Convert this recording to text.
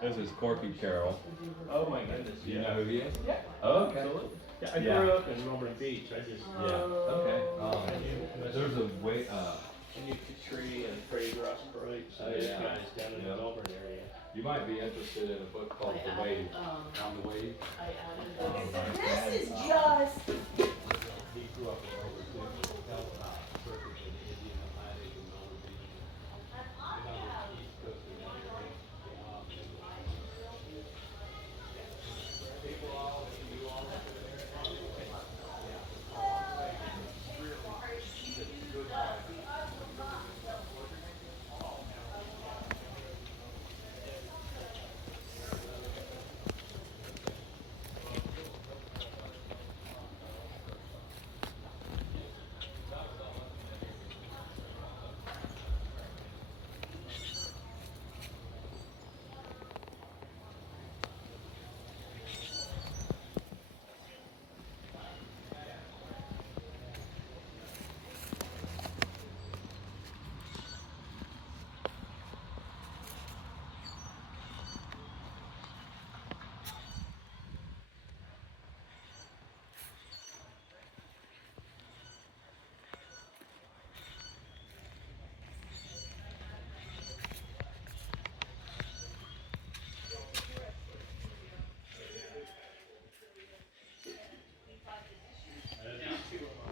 This is Corky Carroll. Oh my goodness. Do you know who he is? Yeah. Oh, okay. Absolutely. Yeah, I Yeah. grew up in Melbourne Beach. I just Yeah. Okay. There's a way. I knew Tree and Freddie Ross Croix, Oh, those yeah. guys down in Yeah. the Melbourne area. You might be interested in a book called The Wave. On the Wave. This is just. He grew up in Melbourne.